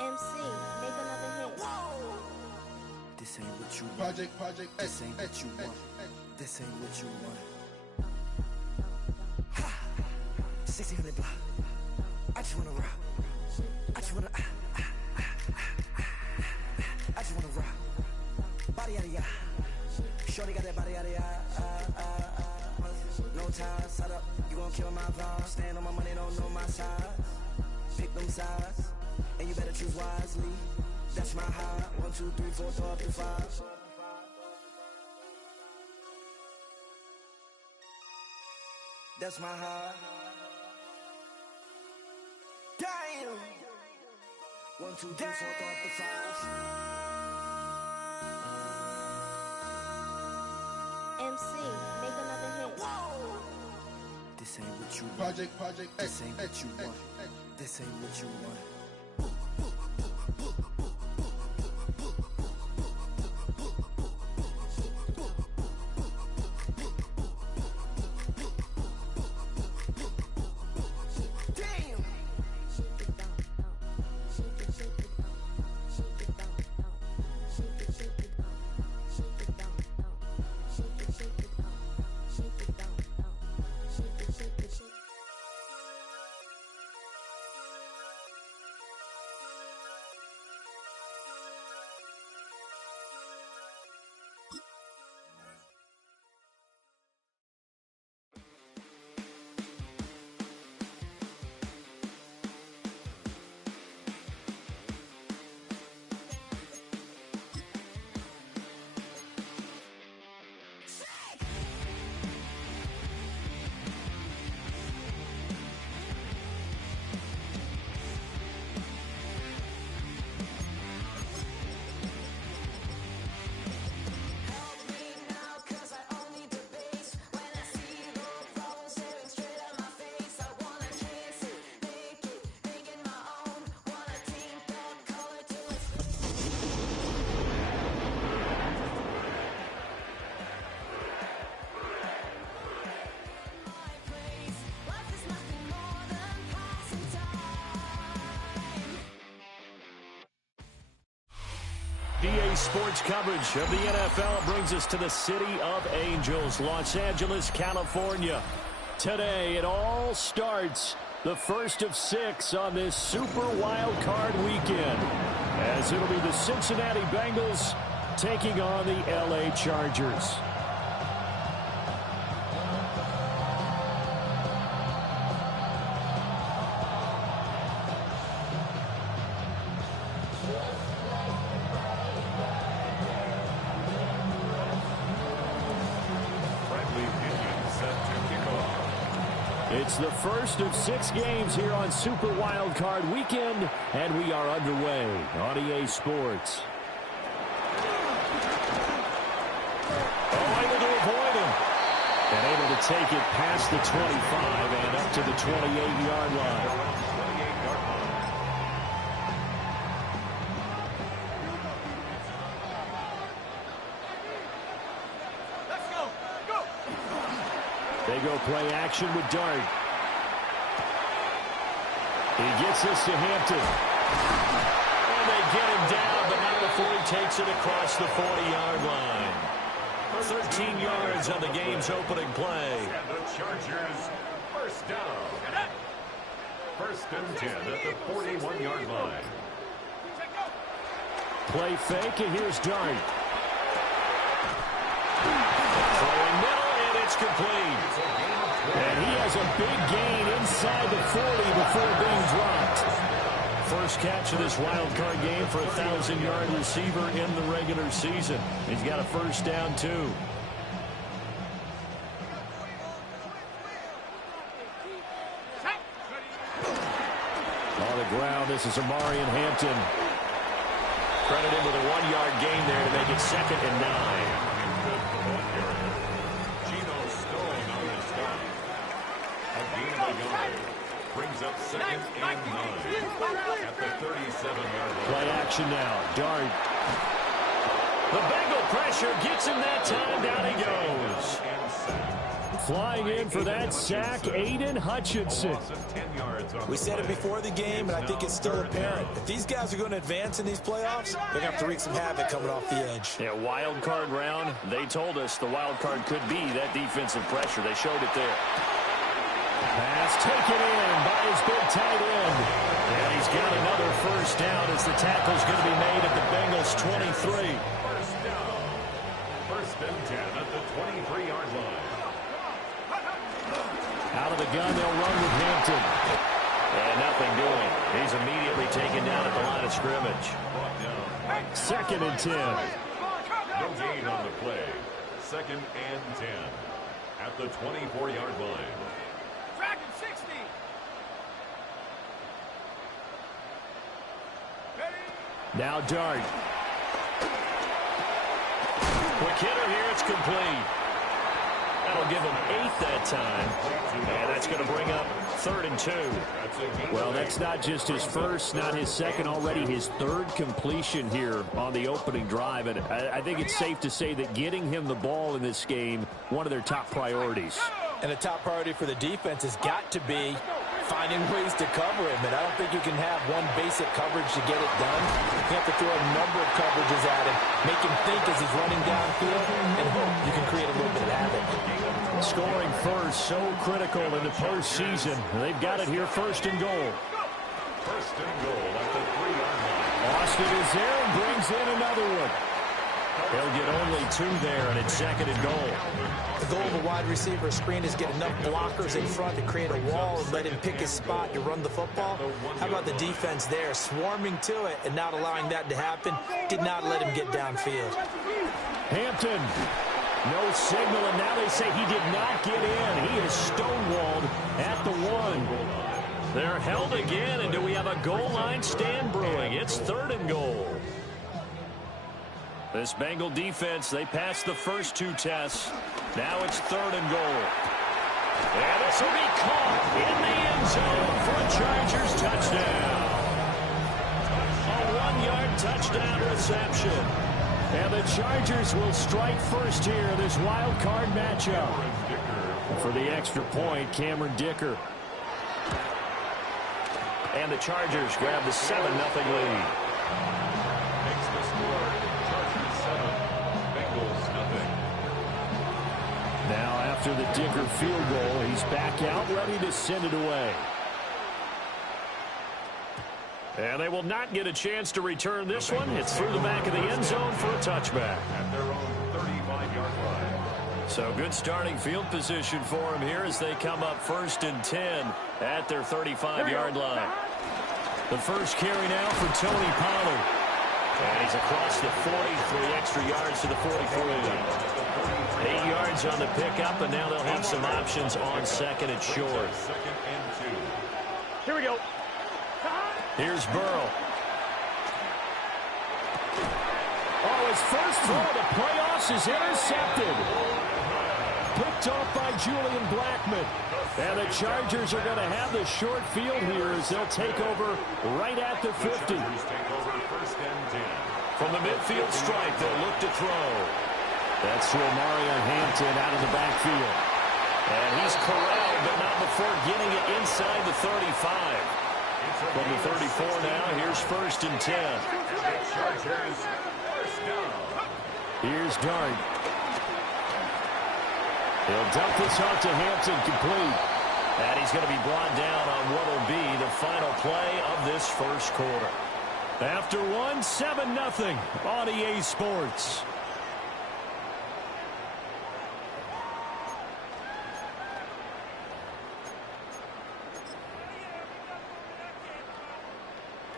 MC, make another hit. This ain't what you want. Project. This ain't what you want. This ain't what you want. 1600 block. I just wanna rock. I just wanna. I just wanna rock. Body yada yada. Shorty got that body yada yada. No time, set up. You gon' kill my vibe. Stand on my money, don't know my size. Pick them sides, and you better choose wisely. That's my high. 1, 2, 3, 4, throw up to 5. That's my high. Damn. 1, 2, 3, 4, throw up to 5. MC, make another hit. This ain't what you want. Project. This ain't what you want. This ain't what you want. DA Sports coverage of the NFL brings us to the City of Angels, Los Angeles, California. Today, it all starts, the first of 6 on this Super Wild Card weekend, as it'll be the Cincinnati Bengals taking on the LA Chargers. It's the first of 6 games here on Super Wild Card Weekend, and we are underway on EA Sports. Oh, able to avoid him. And able to take it past the 25 and up to the 28-yard line. They go play action with Dart. He gets this to Hampton. And they get him down, but not before he takes it across the 40-yard line. 13 yards on the game's opening play. And the Chargers, first down. First and 10 at the 41-yard line. Play fake, and here's Dart. Throwing middle, and it's complete. And he has a big gain inside the 40 before being dropped. First catch of this wild card game for a 1,000-yard receiver in the regular season. He's got a first down, too. On the ground, this is Amarian Hampton. Credited with a 1-yard gain there to make it 2nd and 9. Brings up 2nd and 9 at the 37-yard line. Play action now. Dart. The Bengal pressure gets him that time. Down he goes. flying in for that sack, Aiden Hutchinson. We said it before the game, and I think it's still apparent. If these guys are going to advance in these playoffs, they're going to have to wreak some havoc coming off the edge. Yeah, wild card round. They told us the wild card could be that defensive pressure. They showed it there. Pass taken in by his big tight end. And he's got another first down as the tackle's going to be made at the Bengals 23. First down. First and 10 at the 23-yard line. Out of the gun, they'll run with Hampton. And nothing doing. He's immediately taken down at the line of scrimmage. Second and 10. No gain on the play. Second and 10 at the 24-yard line. Dragon 60. Now Dart. Quick hitter here. It's complete. That'll give him 8 that time. And that's going to bring up 3rd and 2. Well, that's not just his first, not his second, already his 3rd completion here on the opening drive. And I think it's safe to say that getting him the ball in this game, one of their top priorities. And a top priority for the defense has got to be finding ways to cover him. And I don't think you can have one basic coverage to get it done. You have to throw a number of coverages at him, make him think as he's running downfield, and hope you can create a little bit of havoc. Scoring first, so critical in the postseason. They've got it here, 1st and goal. First and goal at the 3-yard line. Austin is there and brings in another one. They'll get only 2 there, and it's 2nd and goal. The goal of a wide receiver screen is get enough blockers in front to create a wall and let him pick his spot to run the football. How about the defense there, swarming to it and not allowing that to happen? Did not let him get downfield. Hampton, no signal, and now they say he did not get in. He is stonewalled at the 1. They're held again, and do we have a goal line stand brewing? It's 3rd and goal. This Bengal defense, they passed the first 2 tests. Now it's 3rd and goal. And this will be caught in the end zone for a Chargers touchdown. A 1-yard touchdown reception. And the Chargers will strike first here, this wild card matchup. For the extra point, Cameron Dicker. And the Chargers grab the 7-0 lead. Makes the score. Chargers 7, Bengals nothing. Now after the Dicker field goal, he's back out, ready to send it away. And they will not get a chance to return this one. It's through the back of the end zone for a touchback. At their own 35-yard line. So good starting field position for them here as they come up 1st and 10 at their 35-yard line. The first carry now for Tony Pollard. And he's across the 40, 3 extra yards to the 43. 8 yards on the pickup, and now they'll have some options on 2nd and short. 2nd and 2. Here we go. Here's Burrow. Oh, his first throw of the playoffs is intercepted. Picked off by Julian Blackmon. And the Chargers are going to have the short field here as they'll take over right at the 50. Take over 1st and 10. From the midfield stripe, they'll look to throw. That's to Omarion Hampton out of the backfield. And he's corralled, but not before getting it inside the 35. From the 34 now, here's 1st and 10. Chargers, first down. Here's Dart. He'll dump this off to Hampton, complete. And he's going to be brought down on what will be the final play of this first quarter. After 1, 7-0 on EA Sports.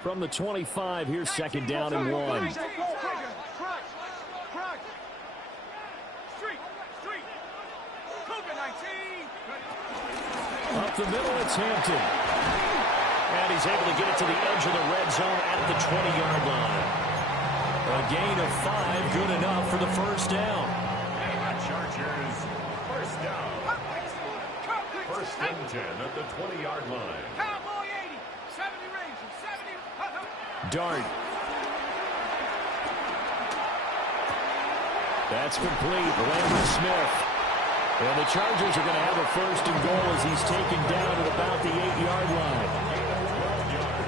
From the 25, here's 2nd down and 1. Up the middle, it's Hampton. And he's able to get it to the edge of the red zone at the 20-yard line. A gain of 5, good enough for the first down. Chargers, first down. 1st and 10 at the 20-yard line. Cowboy 80, 70 range, 70. Dart. That's complete. Landry Smith. And the Chargers are going to have a first and goal as he's taken down at about the 8-yard line.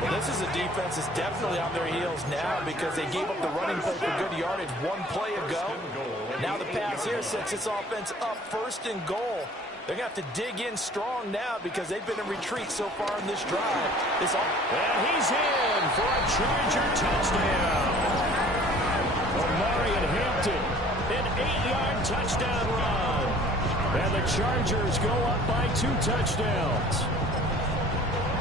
Well, this is a defense that's definitely on their heels now because they gave up the running play for good yardage one play ago. Now the pass here sets this offense up first and goal. They're going to have to dig in strong now because they've been in retreat so far in this drive. And he's in for a Charger touchdown. Omarion Hampton, an 8-yard touchdown run. And the Chargers go up by 2 touchdowns.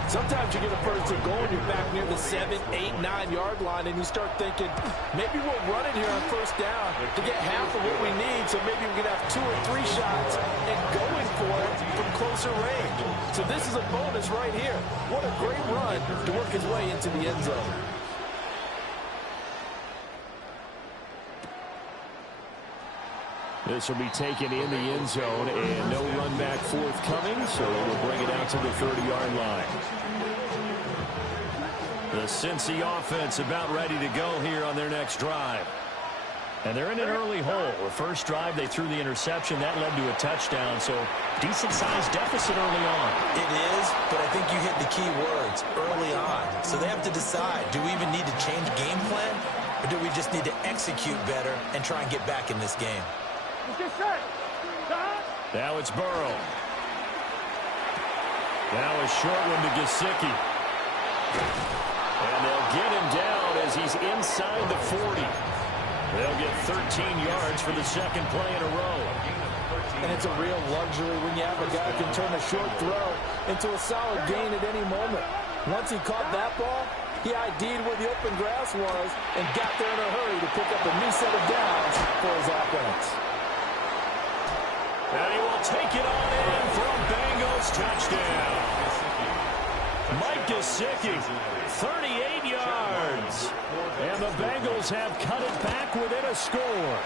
Sometimes you get a first and goal and you're back near the 7, 8, 9-yard line and you start thinking, maybe we'll run it here on first down to get half of what we need so maybe we can have 2 or 3 shots and going for it from closer range. So this is a bonus right here. What a great run to work his way into the end zone. This will be taken in the end zone, and no run back forthcoming, so we'll bring it out to the 30-yard line. The Cincy offense about ready to go here on their next drive. And they're in an early hole. The first drive, they threw the interception. That led to a touchdown, so decent-sized deficit early on. It is, but I think you hit the key words, early on. So they have to decide, do we even need to change game plan, or do we just need to execute better and try and get back in this game? Now it's Burrow. Now a short one to Gesicki. And they'll get him down as he's inside the 40. They'll get 13 yards for the second play in a row. And it's a real luxury when you have a guy who can turn a short throw into a solid gain at any moment. Once he caught that ball, he ID'd where the open grass was and got there in a hurry to pick up a new set of downs for his offense. And he will take it on in for a Bengals touchdown. Mike Gesicki, 38 yards. And the Bengals have cut it back within a score.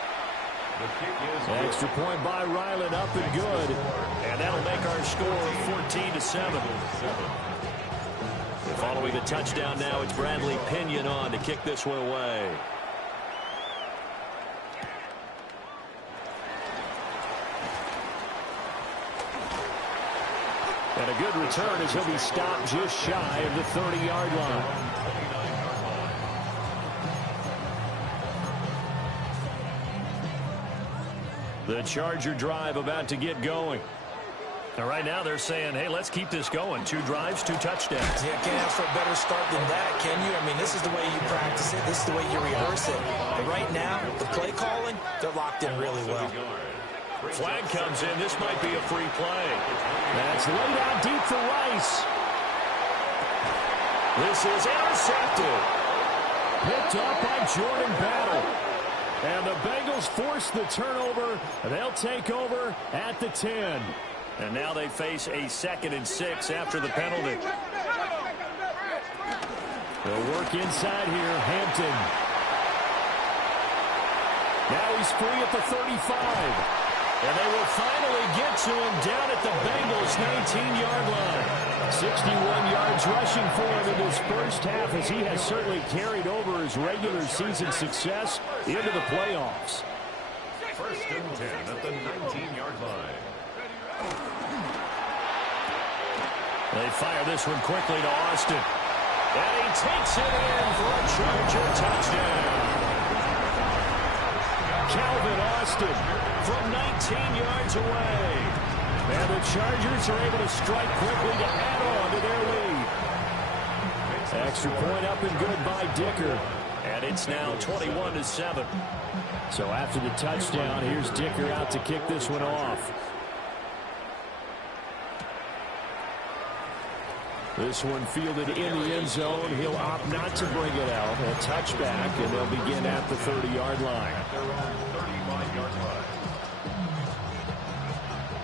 Extra point by Ryland, up and good. And that'll make our score 14-7. Following the touchdown now, it's Bradley Pinion on to kick this one away. And a good return as he'll be stopped just shy of the 30-yard line. The Charger drive about to get going. And right now they're saying, hey, let's keep this going. 2 drives, 2 touchdowns. Yeah, can't ask for a better start than that, can you? I mean, this is the way you practice it. This is the way you rehearse it. But right now, the play calling, they're locked in really well. Flag comes in. This might be a free play. That's laid out deep for Rice. This is intercepted. Picked up by Jordan Battle. And the Bengals force the turnover. They'll take over at the 10. And now they face a 2nd and 6 after the penalty. They'll work inside here. Hampton. Now he's free at the 35. And they will finally get to him down at the Bengals' 19-yard line. 61 yards rushing for him in this first half as he has certainly carried over his regular season success into the playoffs. First and 10 at the 19-yard line. They fire this one quickly to Austin. And he takes it in for a Charger touchdown. Calvin Austin from 19 yards away. And the Chargers are able to strike quickly to add on to their lead. Extra point up and good by Dicker. And it's now 21-7. So after the touchdown, here's Dicker out to kick this one off. This one fielded in the end zone. He'll opt not to bring it out. A touchback, and they'll begin at the 30-yard line.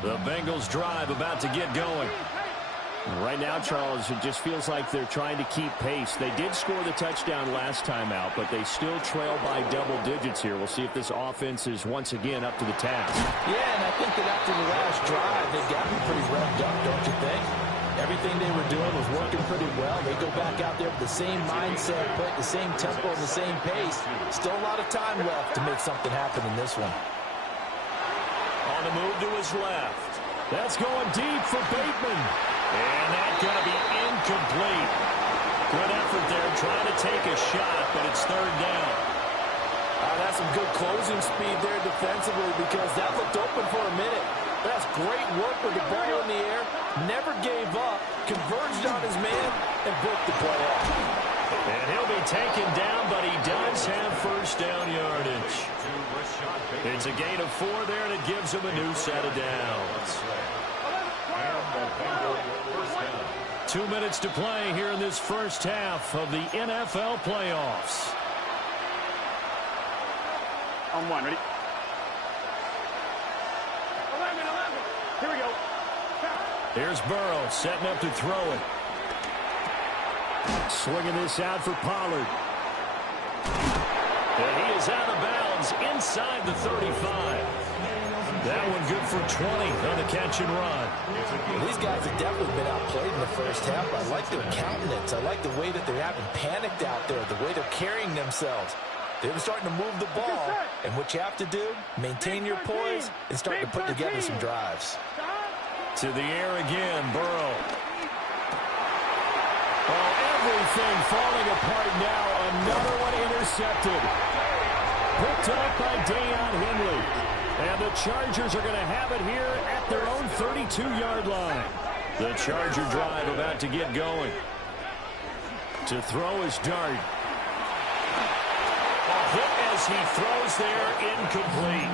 The Bengals drive about to get going. Right now, Charles, it just feels like they're trying to keep pace. They did score the touchdown last time out, but they still trail by double digits here. We'll see if this offense is once again up to the task. Yeah, and I think that after the last drive, they've gotten pretty revved up, don't you think? Everything they were doing was working pretty well. They go back out there with the same mindset, put the same tempo and the same pace. Still a lot of time left to make something happen in this one. On the move to his left. That's going deep for Bateman. And that's going to be incomplete. Good effort there trying to take a shot, but it's third down. That's some good closing speed there defensively because that looked open for a minute. That's great work with the ball in the air. Never gave up, converged on his man, and broke the play off. And he'll be taken down, but he does have first down yardage. It's a gain of 4 there, and it gives him a new set of downs. 2 minutes to play here in this first half of the NFL playoffs. On one, ready? 11. Here we go. Here's Burrow setting up to throw it. Swinging this out for Pollard. And he is out of bounds inside the 35. That one good for 20 on the catch and run. These guys have definitely been outplayed in the first half. I like their countenance. I like the way that they're having panicked out there, the way they're carrying themselves. They're starting to move the ball, and what you have to do, maintain your poise and start to put together some drives. To the air again, Burrow. Oh, everything falling apart now. Another one intercepted. Picked up by Deion Henley. And the Chargers are going to have it here at their own 32-yard line. The Charger drive about to get going. To throw is Dart. Hit as he throws there, incomplete.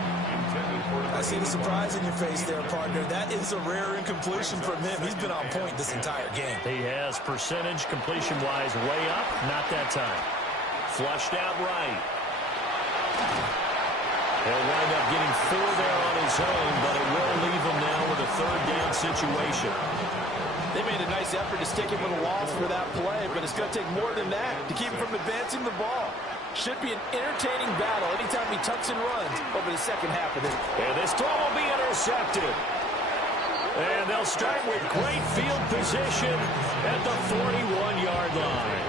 I see the surprise in your face there, partner. That is a rare incompletion from him. He's been on point this entire game. He has percentage completion-wise way up, not that time. Flushed out right. He'll wind up getting 4 there on his own, but it will leave him now with a third down situation. They made a nice effort to stick him with a loss for that play, but it's going to take more than that to keep him from advancing the ball. Should be an entertaining battle anytime he tucks and runs over the second half of this. And this throw will be intercepted. And they'll start with great field position at the 41-yard line.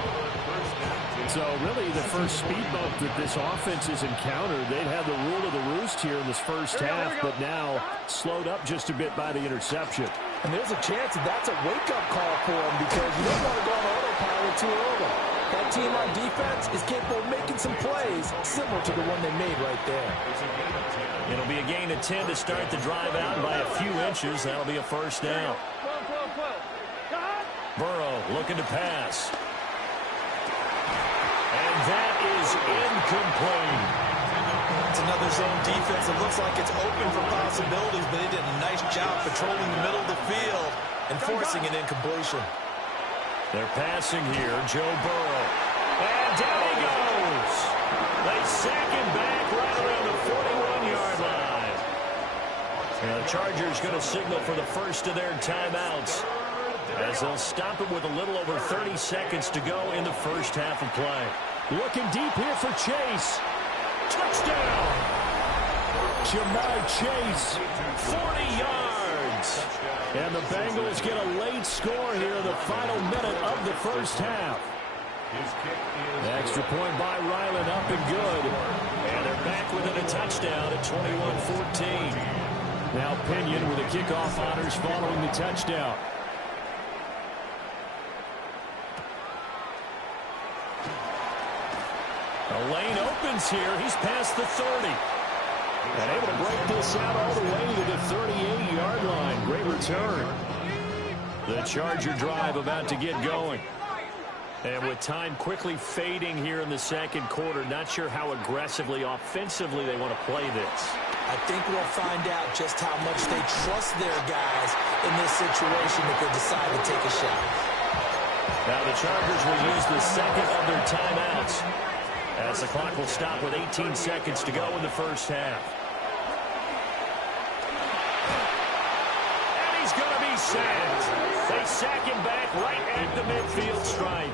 So really the first speed bump that this offense has encountered, they'd had the rule of the roost here in this first half, but now slowed up just a bit by the interception. And there's a chance that that's a wake-up call for him because you don't want to go on autopilot too early. That team on defense is capable of making some plays similar to the one they made right there. It'll be a gain of 10 to start the drive out by a few inches. That'll be a first down. Burrow looking to pass. And that is incomplete. It's another zone defense. It looks like it's open for possibilities, but they did a nice job patrolling the middle of the field and forcing an incompletion. They're passing here, Joe Burrow. And down he goes. They sack him back right around the 41-yard line. And the Chargers going to signal for the first of their timeouts as they'll stop it with a little over 30 seconds to go in the first half of play. Looking deep here for Chase. Touchdown! Jamar Chase, 40 yards. And the Bengals get a late score here in the final minute of the first half. The extra point by Ryland up and good. And they're back within a touchdown at 21-14. Now Pinion with the kickoff honors following the touchdown. The lane opens here. He's past the 30. And able to break this out all the way to the 38-yard line. Great return. The Charger drive about to get going. And with time quickly fading here in the second quarter, not sure how aggressively, offensively they want to play this. I think we'll find out just how much they trust their guys in this situation if they decide to take a shot. Now the Chargers will use the second of their timeouts as the clock will stop with 18 seconds to go in the first half. And he's going to be sacked. They sack him back right at the midfield stripe.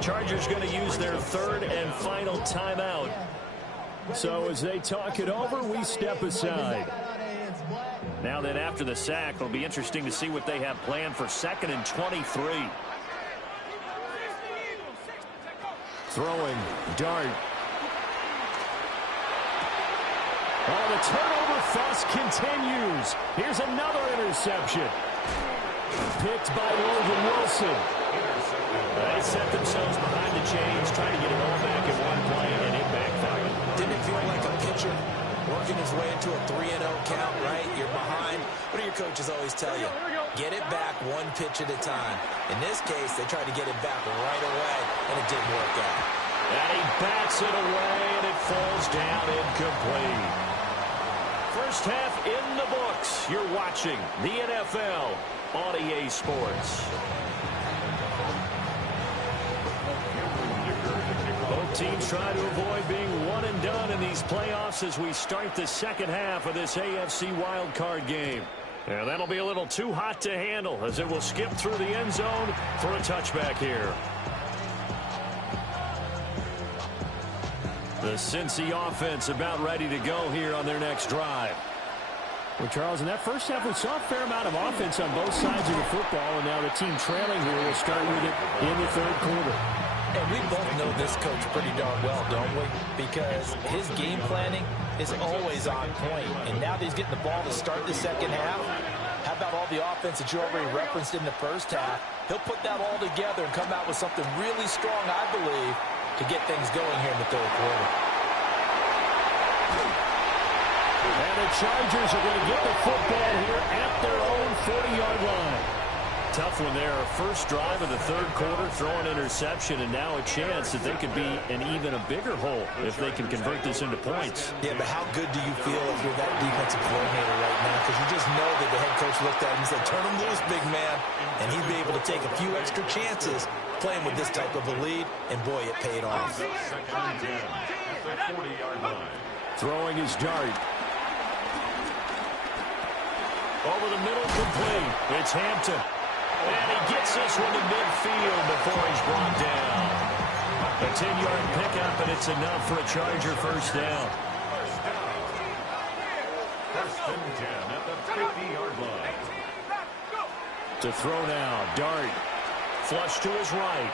Chargers going to use their third and final timeout. So as they talk it over, we step aside. Now then, after the sack, it'll be interesting to see what they have planned for 2nd and 23. Throwing, Dart. Oh, the turnover fuss continues. Here's another interception. Picked by Logan Wilson. They set themselves behind the chains, trying to get it all back in one play, and it backfired. Didn't it feel like a pitcher working his way into a 3-0 count, right? You're behind. What do your coaches always tell you? Get it back one pitch at a time. In this case, they tried to get it back right away, and it didn't work out. And he bats it away, and it falls down incomplete. First half in the books. You're watching the NFL on EA Sports. Both teams try to avoid being one and done in these playoffs as we start the second half of this AFC wildcard game. And that'll be a little too hot to handle as it will skip through the end zone for a touchback here. The Cincy offense about ready to go here on their next drive. Well, Charles, in that first half, we saw a fair amount of offense on both sides of the football, and now the team trailing here will start with it in the third quarter. And we both know this coach pretty darn well, don't we? Because his game planning is always on point. And now that he's getting the ball to start the second half, how about all the offense that you already referenced in the first half? He'll put that all together and come out with something really strong, I believe, to get things going here in the third quarter. And the Chargers are going to get the football here at their own 40-yard line. Tough one there. First drive of the third quarter, throw an interception, and now a chance that they could be in even a bigger hole if they can convert this into points. Yeah, but how good do you feel if you're that defensive coordinator right now? Because you just know that the head coach looked at him and said, turn him loose, big man. And he'd be able to take a few extra chances playing with this type of a lead, and boy, it paid off. Throwing his dart. Over the middle, complete. It's Hampton. And he gets this one to midfield before he's brought down. A 10-yard pickup, and it's enough for a Charger first down. First and 10 at the 50-yard line. To throw now, Dart. Flush to his right.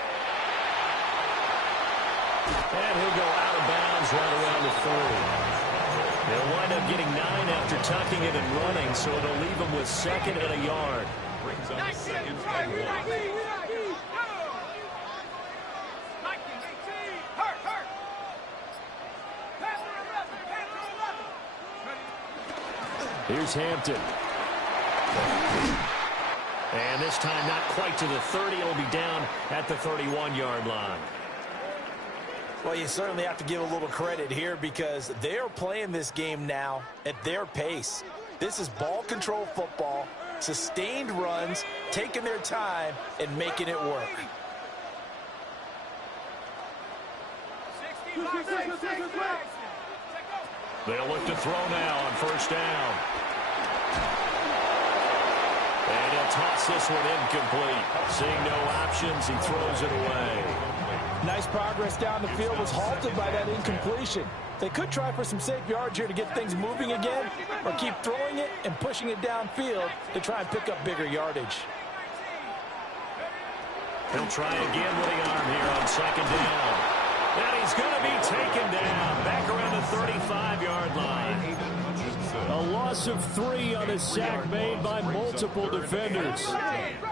And he'll go out of bounds right around the 40. They'll wind up getting 9 after tucking it and running, so it'll leave them with second and a yard. Brings up second and 1. Here's Hampton. And this time not quite to the 30. It'll be down at the 31-yard line. Well, you certainly have to give a little credit here because they're playing this game now at their pace. This is ball control football, sustained runs, taking their time, and making it work. They'll look to throw now on first down. And he'll toss this one incomplete. Seeing no options, he throws it away. Nice progress down the field was halted by that incompletion. They could try for some safe yards here to get things moving again, or keep throwing it and pushing it downfield to try and pick up bigger yardage. He'll try again with the arm here on second down. And he's going to be taken down back around the 35-yard line. A loss of 3 on a sack made by multiple defenders.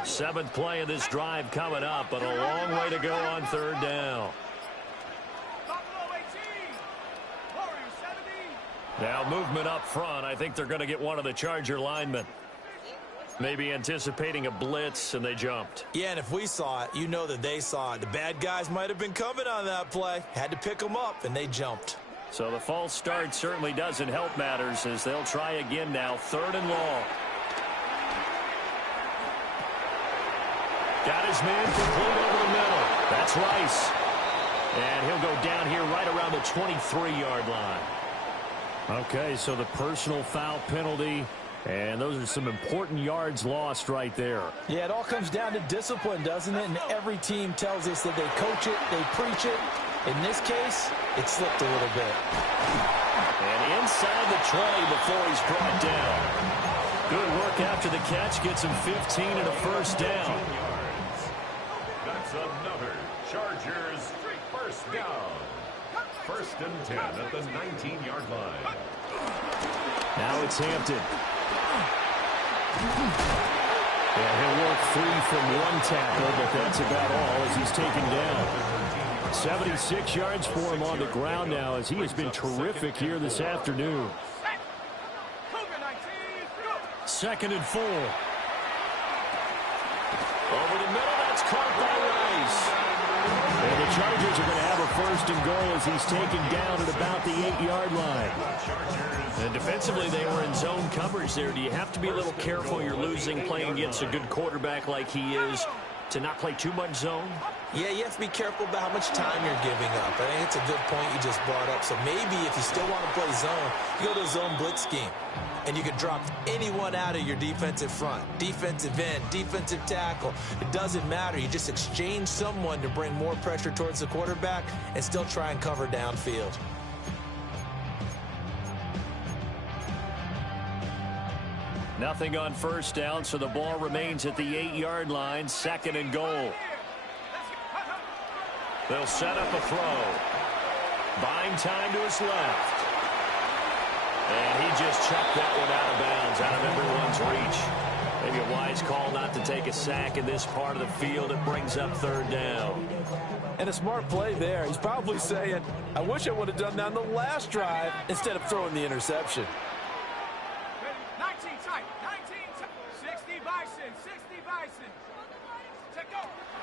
7th play of this drive coming up, but a long way to go on third down. Now movement up front. I think they're going to get one of the Charger linemen. Maybe anticipating a blitz, and they jumped. Yeah, and if we saw it, you know that they saw it. The bad guys might have been coming on that play. Had to pick them up, and they jumped. So the false start certainly doesn't help matters as they'll try again now, 3rd and long. Got his man complete over the middle. That's Rice. And he'll go down here right around the 23-yard line. Okay, so the personal foul penalty, and those are some important yards lost right there. Yeah, it all comes down to discipline, doesn't it? And every team tells us that they coach it, they preach it. In this case, it slipped a little bit. And inside the 20 before he's brought down. Good work after the catch. Gets him 15 and a first down. That's another Chargers first down. First and 10 at the 19-yard line. Now it's Hampton. Yeah, he'll work free from one tackle, but that's about all as he's taken down. 76 yards for him on the ground now as he has been terrific here this afternoon. 2nd and 4. Over the middle, that's caught by Rice. And the Chargers are going to have a 1st and goal as he's taken down at about the 8-yard line. And defensively, they were in zone coverage there. Do you have to be a little careful you're losing playing against a good quarterback like he is to not play too much zone? Yeah, you have to be careful about how much time you're giving up. I think it's a good point you just brought up. So maybe if you still want to play zone, you go to a zone blitz scheme. And you can drop anyone out of your defensive front, defensive end, defensive tackle. It doesn't matter. You just exchange someone to bring more pressure towards the quarterback and still try and cover downfield. Nothing on 1st down, so the ball remains at the 8-yard line. 2nd and goal. They'll set up a throw. Buying time to his left. And he just chucked that one out of bounds, out of everyone's reach. Maybe a wise call not to take a sack in this part of the field. It brings up 3rd down. And a smart play there. He's probably saying, I wish I would have done that on the last drive instead of throwing the interception. 19 tight, 60 Bison, 60 Bison.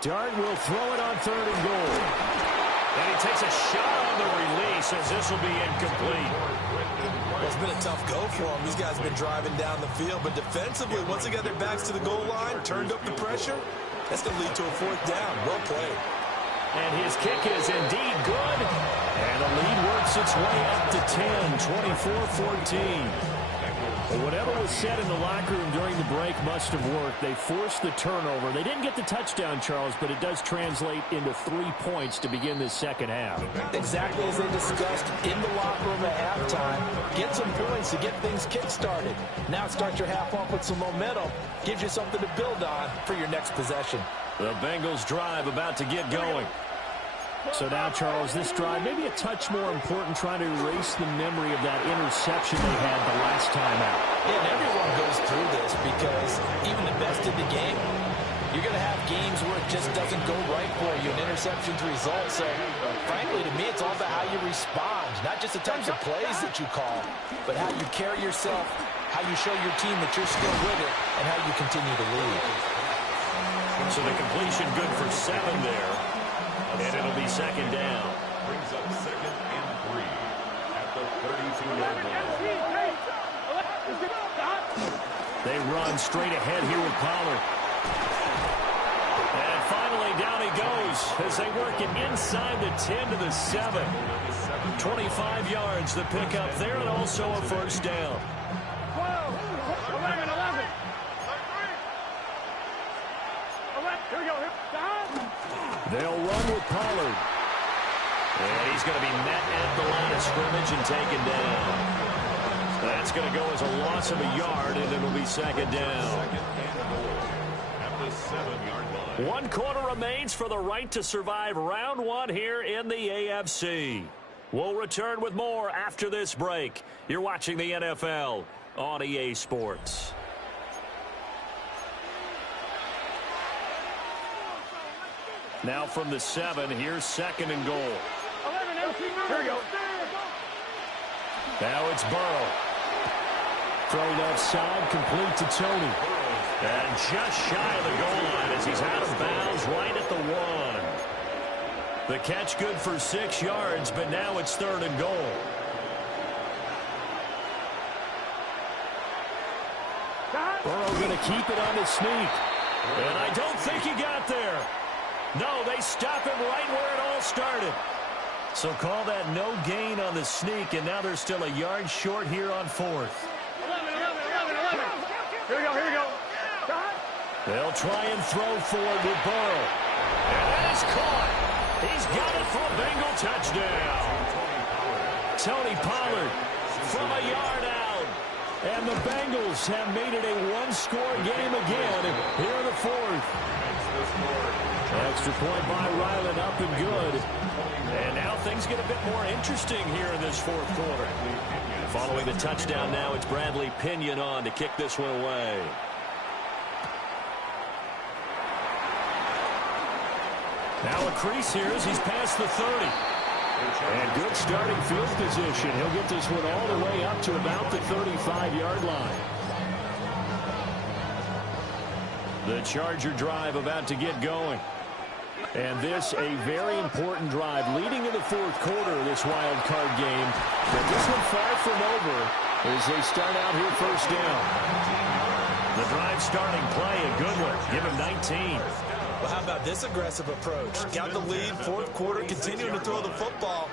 Dart will throw it on 3rd and goal. And he takes a shot on the release as this will be incomplete. Well, it's been a tough go for him. These guys have been driving down the field, but defensively, once they got their backs to the goal line, turned up the pressure, that's going to lead to a 4th down. Well played. And his kick is indeed good. And the lead works its way up to 10, 24-14. Well, whatever was said in the locker room during the break must have worked. They forced the turnover. They didn't get the touchdown, Charles, but it does translate into 3 points to begin this 2nd half. Exactly as they discussed in the locker room at halftime. Get some points to get things kick-started. Now start your half off with some momentum. Gives you something to build on for your next possession. The Bengals drive about to get going. So now, Charles, this drive maybe a touch more important, trying to erase the memory of that interception they had the last time out. Yeah, and everyone goes through this because even the best in the game, you're going to have games where it just doesn't go right for you, and interceptions result. So, frankly, to me, it's all about how you respond, not just the types of plays that you call, but how you carry yourself, how you show your team that you're still with it, and how you continue to lead. So the completion good for 7 there. And it'll be 2nd down. Brings up 2nd and 3 at the 32-yard line. They run straight ahead here with Pollard. And finally down he goes as they work it inside the 10 to the 7. 25 yards the pickup there, and also a 1st down. 11. Here we go. They'll run with Pollard. And he's going to be met at the line of scrimmage and taken down. That's going to go as a loss of a yard, and it'll be 2nd down. At the 7-yard line. 1 quarter remains for the right to survive round 1 here in the AFC. We'll return with more after this break. You're watching the NFL on EA Sports. Now from the 7, here's 2nd and goal. 11, here we go. Now it's Burrow. Throw left side, complete to Tony. And just shy of the goal line as he's out of bounds right at the 1. The catch good for 6 yards, but now it's 3rd and goal. Burrow going to keep it on the sneak. And I don't think he got there. No, they stop him right where it all started. So call that no gain on the sneak, and now they're still a yard short here on 4th. 11. Here we go. They'll try and throw forward with Burrow. And that is caught. He's got it for a Bengal touchdown. Tony Pollard from a yard out. And the Bengals have made it a 1-score game again here in the 4th. Extra point by Ryland, up and good. And now things get a bit more interesting here in this fourth quarter. Following the touchdown now, it's Bradley Pinion on to kick this one away. Now a crease here as he's past the 30. And good starting field position. He'll get this one all the way up to about the 35-yard line. The Charger drive about to get going. And this a very important drive leading in the fourth quarter of this wild card game. But this one far from over as they start out here first down. The drive starting play, a good one. Give him 19. Well, how about this aggressive approach? Got the lead, fourth quarter, continuing to throw the football.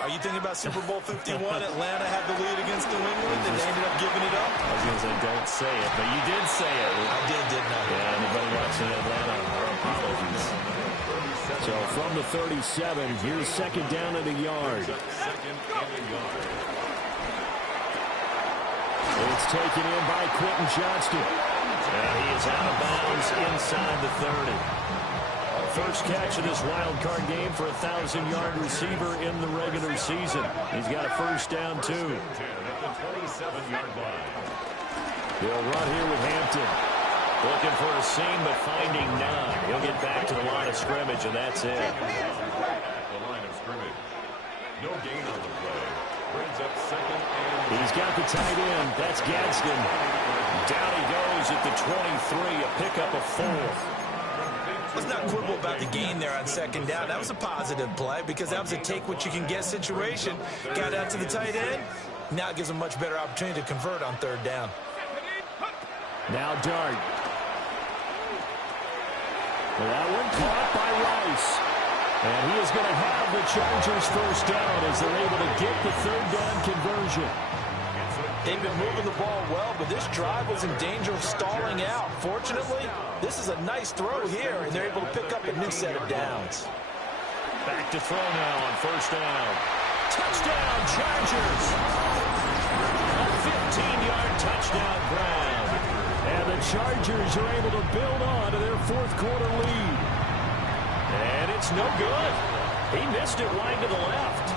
Are you thinking about Super Bowl 51? Atlanta had the lead against New England, and they ended up giving it up? I was going to say, don't say it, but you did say it. I did, didn't I? Yeah, anybody watching Atlanta, our apologies. So from the 37, here's second down at a yard. It's taken in by Quentin Johnston. And he is out of bounds inside the 30. First catch of this wild card game for a 1,000-yard receiver in the regular season. He's got a first down, too. He'll run here with Hampton. Looking for a seam, but finding none. He'll get back to the line of scrimmage, and that's it. The line of scrimmage. No gain on the play. Brings up second and... He's got the tight end. That's Gadsden. Down he goes at the 23, a pickup of 4. Let's not quibble about the gain there on second down. That was a positive play because that was a take-what-you-can-get situation. Got out to the tight end. Now it gives him a much better opportunity to convert on third down. Now Dart. Well, that one caught by Rice. And he is going to have the Chargers first down as they're able to get the third down conversion. They've been moving the ball well, but this drive was in danger of stalling out. Fortunately, this is a nice throw here, and they're able to pick up a new set of downs. Back to throw now on first down. Touchdown, Chargers! A 15-yard touchdown grab. And the Chargers are able to build on to their fourth quarter lead. And it's no good. He missed it wide to the left.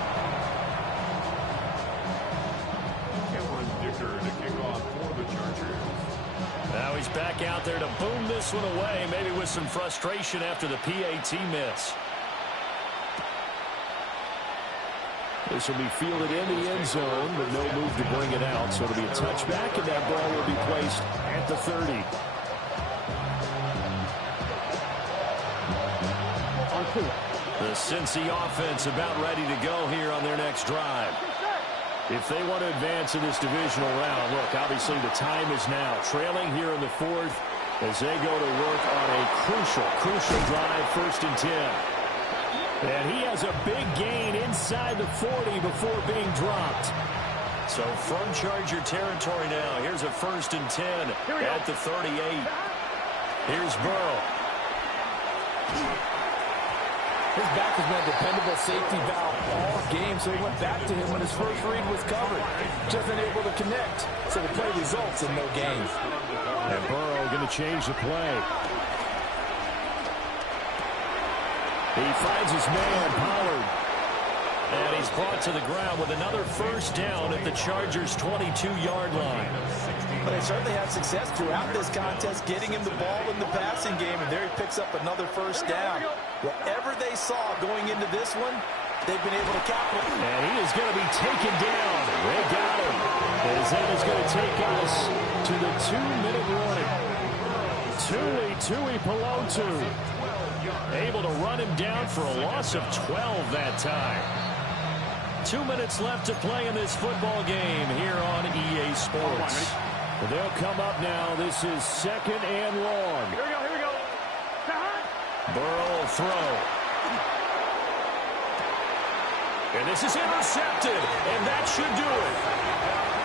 Now he's back out there to boom this one away, maybe with some frustration after the PAT miss. This will be fielded in the end zone, but no move to bring it out. So it'll be a touchback, and that ball will be placed at the 30. The Cincy offense about ready to go here on their next drive. If they want to advance in this divisional round, look, obviously the time is now. Trailing here in the fourth as they go to work on a crucial drive, 1st and 10. And he has a big gain inside the 40 before being dropped. So from Charger territory now, here's a 1st and 10 at the 38. Here's Burrow. His back has been a dependable safety valve all game, so he went back to him when his first read was covered. Just unable to connect, so the play results in no gain. And Burrow going to change the play. He finds his man, Pollard. And he's brought to the ground with another first down at the Chargers' 22-yard line. But they certainly had success throughout this contest, getting him the ball in the passing game, and there he picks up another first down. Whatever they saw going into this one, they've been able to capitalize. And he is going to be taken down. They got him. As that is going to take us to the 2-minute warning. Tui Pelotu able to run him down for a loss of 12 that time. 2 minutes left to play in this football game here on EA Sports. They'll come up now. This is 2nd and long. Here we go. Burrow will throw. And this is intercepted, and that should do it.